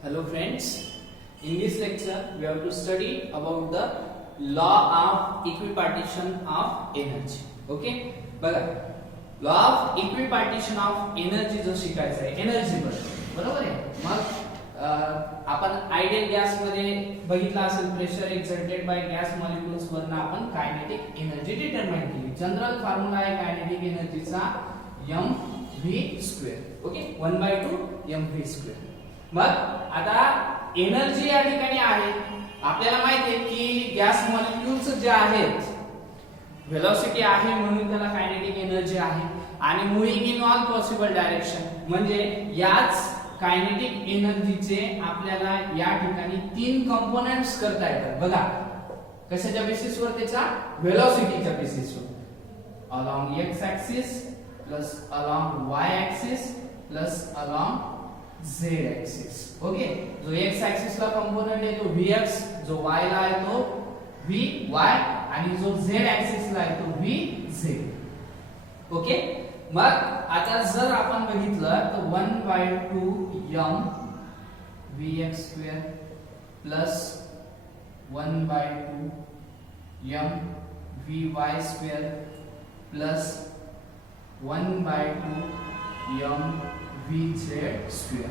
Hello friends, in this lecture we have to study about the law of equipartition of energy. Okay, बघा law of equipartition of energy जो शिकायचा आहे energy बरोबर आहे. मग आपण आयडियल गॅस मध्ये बघितला असेल pressure exerted by gas molecules वरना आपण कायनेटिक एनर्जी डिटरमाइन केली. जनरल फॉर्म्युला आहे कायनेटिक एनर्जीचा mv². Okay 1/2 mv². मग आता एनर्जी या ठिकाणी आहे आपल्याला माहिती आहे की गॅस मॉलिक्युल्स जे आहेत व्हेलॉसिटी आहे म्हणून त्याला कायनेटिक एनर्जी आहे आणि moving in all possible direction म्हणजे याच कायनेटिक एनर्जीचे आपल्याला या ठिकाणी तीन कंपोनेंट्स करता येतात. बघा कशाच्या बेसिसवर त्याचा व्हेलॉसिटीच्या बेसिसवर along x axis plus along y axis plus along z axis. Okay जो x ऍक्सिस ला कंपोनेंट आहे तो vx, जो y ला आहे तो vy आणि जो z ऍक्सिस ला आहे तो vz. ओके मग आता जर आपण बघितलं तर 1/2 m vx² plus 1/2 m vy² plus 1/2 m vz².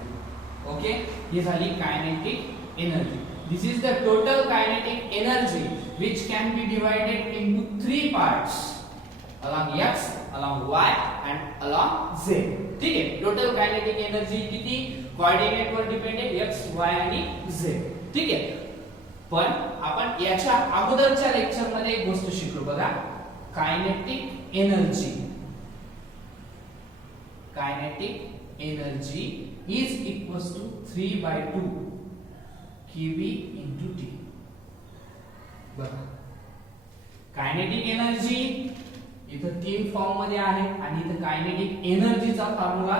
Okay ही झाली kinetic energy. This is the total kinetic energy which can be divided into three parts along x, along y and along z. ठीक आहे. Total kinetic energy किती coordinate वर depend आहे x, y आणि z. ठीक आहे. पण आपण याच्या अगोदरच्या लेक्चर मध्ये एक गोष्ट शिकलो बघा kinetic energy. Kinetic energy is equals to 3/2 kb into t. बघा कायनेटिक एनर्जी इथं तीन फॉर्म मध्ये आहे आणि इथं कायनेटिक एनर्जीचा फॉर्म्युला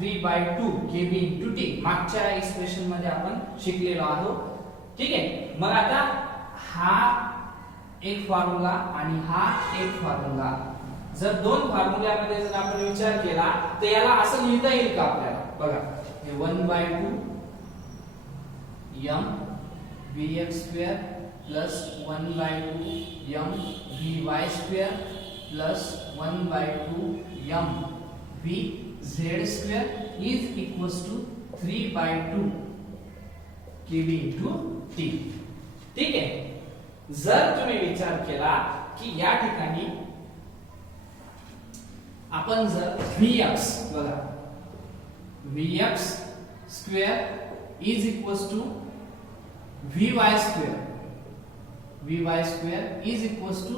3/2 kb into t मागच्या एक्सप्रेशन मध्ये आपण शिकलेलो आहोत. ठीक आहे. मग आता हा एक फॉर्म्युला आणि हा एक फॉर्म्युला जर दोन फॉर्म्युल्यामध्ये जर आपण विचार केला तर याला असं लिहिता येईल का आपल्याला? बघा हे 1/2 m vx² plus 1/2 m vy² plus 1/2 m vz² is equals to 3/2 kb into t. ठीक आहे. जर तुम्ही विचार केला की या ठिकाणी आपण जर vx बघा vx² is equals to vy² is equals to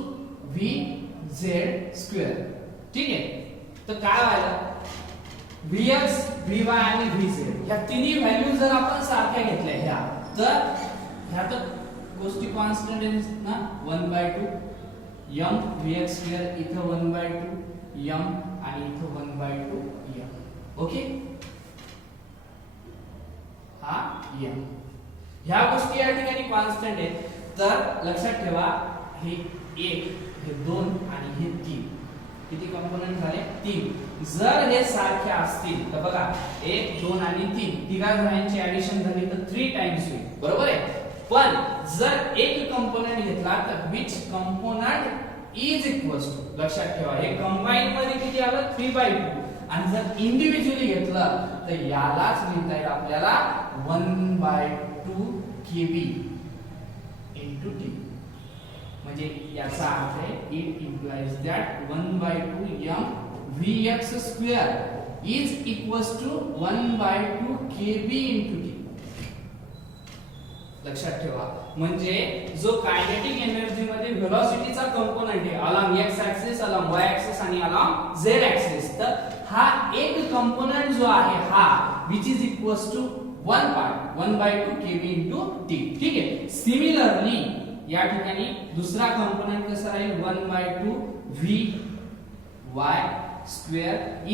vz². ठीक आहे. तर काय व्हायला vx vy आणि vz या तिन्ही व्हॅल्यू जर आपण सारख्या घेतल्या ह्या तर ह्या तर गोष्टी कॉन्स्टंट आहेत ना 1/2 m vx² इथं 1/2 m आणि इथं 1/2 m. ओके हा m ह्या गोष्टी या ठिकाणी कॉन्स्टंट आहेत. तर लक्षात ठेवा हे 1 हे 2 आणि हे 3 किती कंपोनेंट झाले 3. जर हे सारखे असतील तर बघा 1 2 आणि 3 तिघा जणांची ऍडिशन झाली तर 3 टाइम्स होईल. बरोबर आहे. पण जर एक कंपोनेंट घेतला तर which component is equals to लक्षात ठेवा हे कंबाईन मध्ये किती आलं 3/2 आणि जर इंडिव्हिज्युअली घेतलं तर यालाच लिहिता येईल आपल्याला 1/2 kb into t. म्हणजे याचा अर्थ आहे it implies that 1/2 m vx² is equals to 1/2 kb into t. लक्षात ठेवा म्हणजे जो कायनेटिक एनर्जी मध्ये व्हेलॉसिटीचा कंपोनेंट आहे along x axis along y axis आणि अलोंग z ऍक्सिस तर हा एक कंपोनेंट जो आहे हा which is equals to 1/2 kb into t. ठीक आहे. सिमिलरली या ठिकाणी दुसरा कंपोनेंट कसा राहील 1/2 vy²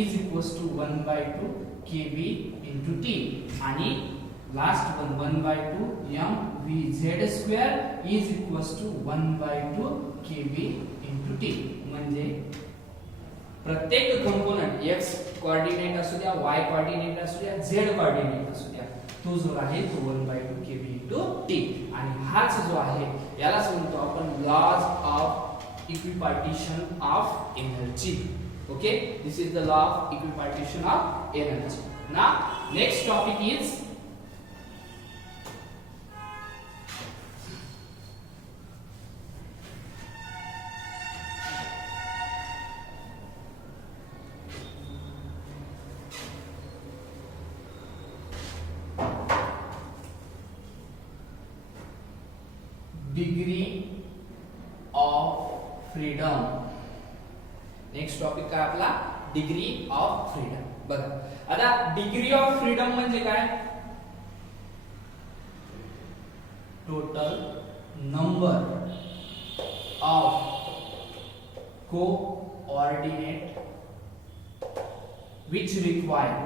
is equals to 1/2 kb into t आणि last one 1/2 m vz² is equals to 1/2 kb into t. म्हणजे प्रत्येक कंपोनेंट x कोऑर्डिनेट असू द्या y कोऑर्डिनेट असू द्या z कोऑर्डिनेट असू द्या तो जो आहे तो 1/2 kb into t आणि हाच जो आहे यालाच म्हणतो आपण laws of equipartition of energy. Okay, this is the law of equipartition of energy. Now next topic is degree of freedom. Next topic काय आपला डिग्री ऑफ फ्रीडम. बघा आता डिग्री ऑफ फ्रीडम म्हणजे काय, total number of coordinate which require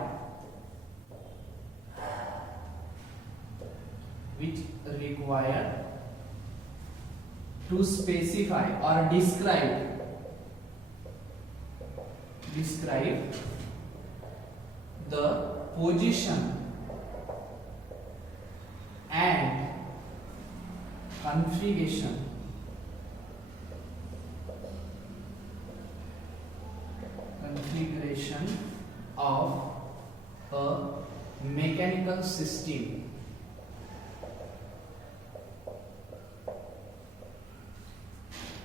to specify or describe the position and configuration of a mechanical system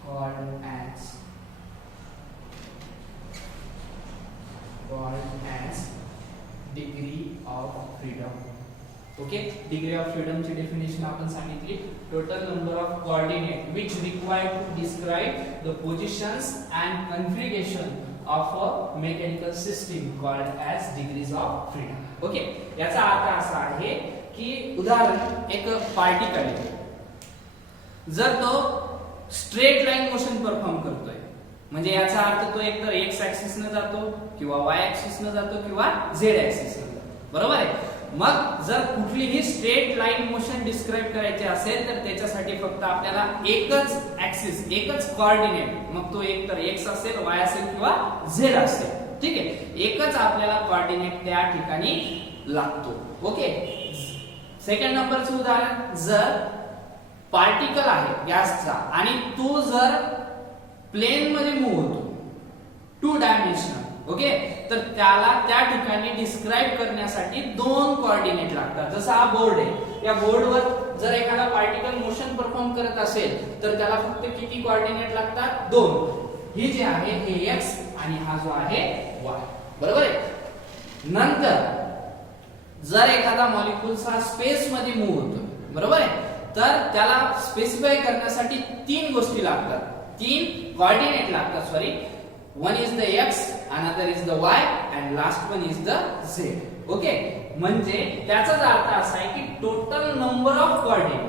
called as degree of freedom. Okay, degree of freedom ची definition आपण सांगितली, total number of coordinate which require to describe the positions and configuration of a mechanical system called as degrees of freedom. Okay, याचा अर्थ असा आहे की उदाहरण एक पार्टिकल आहे, जर तो स्ट्रेट लाईन मोशन परफॉर्म करतोय म्हणजे याचा अर्थ तो एकतर एक्स ऍक्सिस न जातो किंवा वाय ऍक्सिस न जातो किंवा झेड ऍक्सिस न जातो. बरोबर आहे. मग जर कुठलीही स्ट्रेट लाईन मोशन डिस्क्राइब करायची असेल तर त्याच्यासाठी फक्त आपल्याला एकच ऍक्सिस, एकच कोऑर्डिनेट, मग तो एकतर एक्स असेल, वाय असेल किंवा झेड असेल. ठीक आहे, एकच आपल्याला कोऑर्डिनेट त्या ठिकाणी लागतो. ओके, सेकंड नंबरचं उदाहरण, जर पार्टिकल आहे गॅसचा आणि तो जर प्लेन मध्ये मूव्ह होतो 2 डायमेन्शनल, ओके, तर त्याला त्या ठिकाणी डिस्क्राइब करण्यासाठी 2 कोऑर्डिनेट लागतात. जसा हा बोर्ड आहे, या बोर्डवर जर एखादा पार्टिकल मोशन परफॉर्म करत असेल तर त्याला फक्त किती कोऑर्डिनेट लागतात? 2. ही जे आहे हे x आणि हा जो आहे y. बरोबर आहे. नंतर जर एखादा मॉलिक्यूल हा स्पेस मध्ये मूव्ह होतो, बरोबर आहे, तर त्याला स्पेसिफाय करण्यासाठी 3 गोष्टी लागतात, 3 कोऑर्डिनेट लागतात. Sorry, one is the x, another is the y and last one is the z. Okay, म्हणजे त्याचाच अर्थ असा आहे की टोटल नंबर ऑफ कोऑर्डिनेट,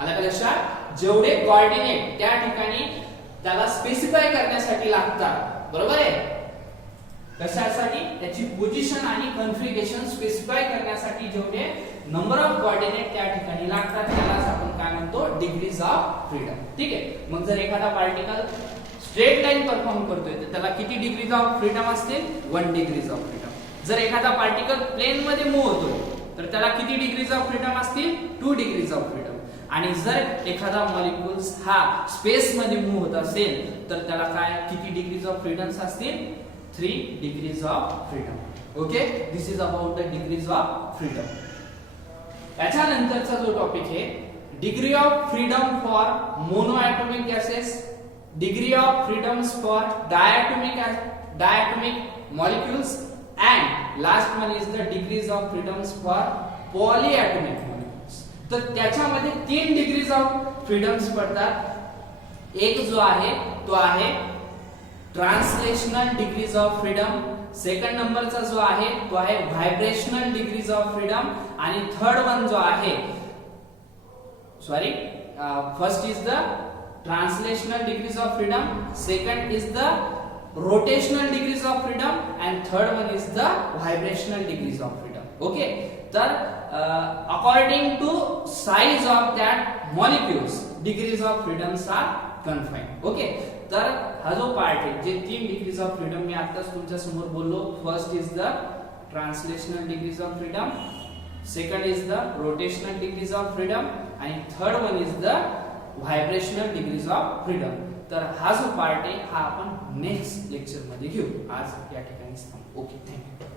आला का लक्षात, जेवढे कोऑर्डिनेट त्या ठिकाणी त्याला स्पेसिफाय करण्यासाठी लागतात, बरोबर आहे, कशासाठी, त्याची पोझिशन आणि कॉन्फिगरेशन स्पेसिफाय करण्यासाठी जेवढे नंबर ऑफ कोऑर्डिनेट त्या ठिकाणी लागतात त्यालाच आपण काय म्हणतो, डिग्रीज ऑफ फ्रीडम. ठीक आहे. मग जर एखादा पार्टिकल स्ट्रेट लाईन परफॉर्म करतोय तर त्याला किती डिग्रीज ऑफ फ्रीडम असतील? 1 डिग्रीज ऑफ फ्रीडम. जर एखादा पार्टिकल प्लेन मध्ये मूव्ह होतोय तर त्याला किती डिग्रीज ऑफ फ्रीडम असतील? 2 डिग्रीज ऑफ फ्रीडम. आणि जर एखादा मॉलिक्यूल हा स्पेस मध्ये मूव्ह होत असेल तर त्याला काय किती डिग्रीज ऑफ फ्रीडम्स असतील? 3 degrees of freedom. Okay, this is about the degrees of freedom. त्याच्यानंतरचा जो टॉपिक आहे, degree of freedom for mono atomic gases, degree of freedoms for diatomic molecules, and last one is the degrees of freedoms for polyatomic molecules. तर त्याच्यामध्ये 3 degrees of freedoms पडतात. एक जो आहे तो आहे translational degrees of freedom, second नंबरचा जो आहे तो आहे व्हायब्रेशनल डिग्रीज ऑफ फ्रीडम, आणि थर्ड वन जो आहे, sorry, first is the translational degrees of freedom, second is the rotational degrees of freedom, and third one is the vibrational degrees of freedom. Okay, तर according to size of that molecules degrees of freedoms are confined. Okay, तर हा जो part आहे, जे 3 degrees of freedom मी आताच तुमच्या समोर बोललो, first is the translational degrees of freedom, second is the rotational degrees of freedom आणि third one is the vibrational degrees of freedom. तर हा जो पार्ट आहे हा आपण नेक्स्ट लेक्चर मध्ये घेऊ. आज या ठिकाणी थांबू. Okay, thank you.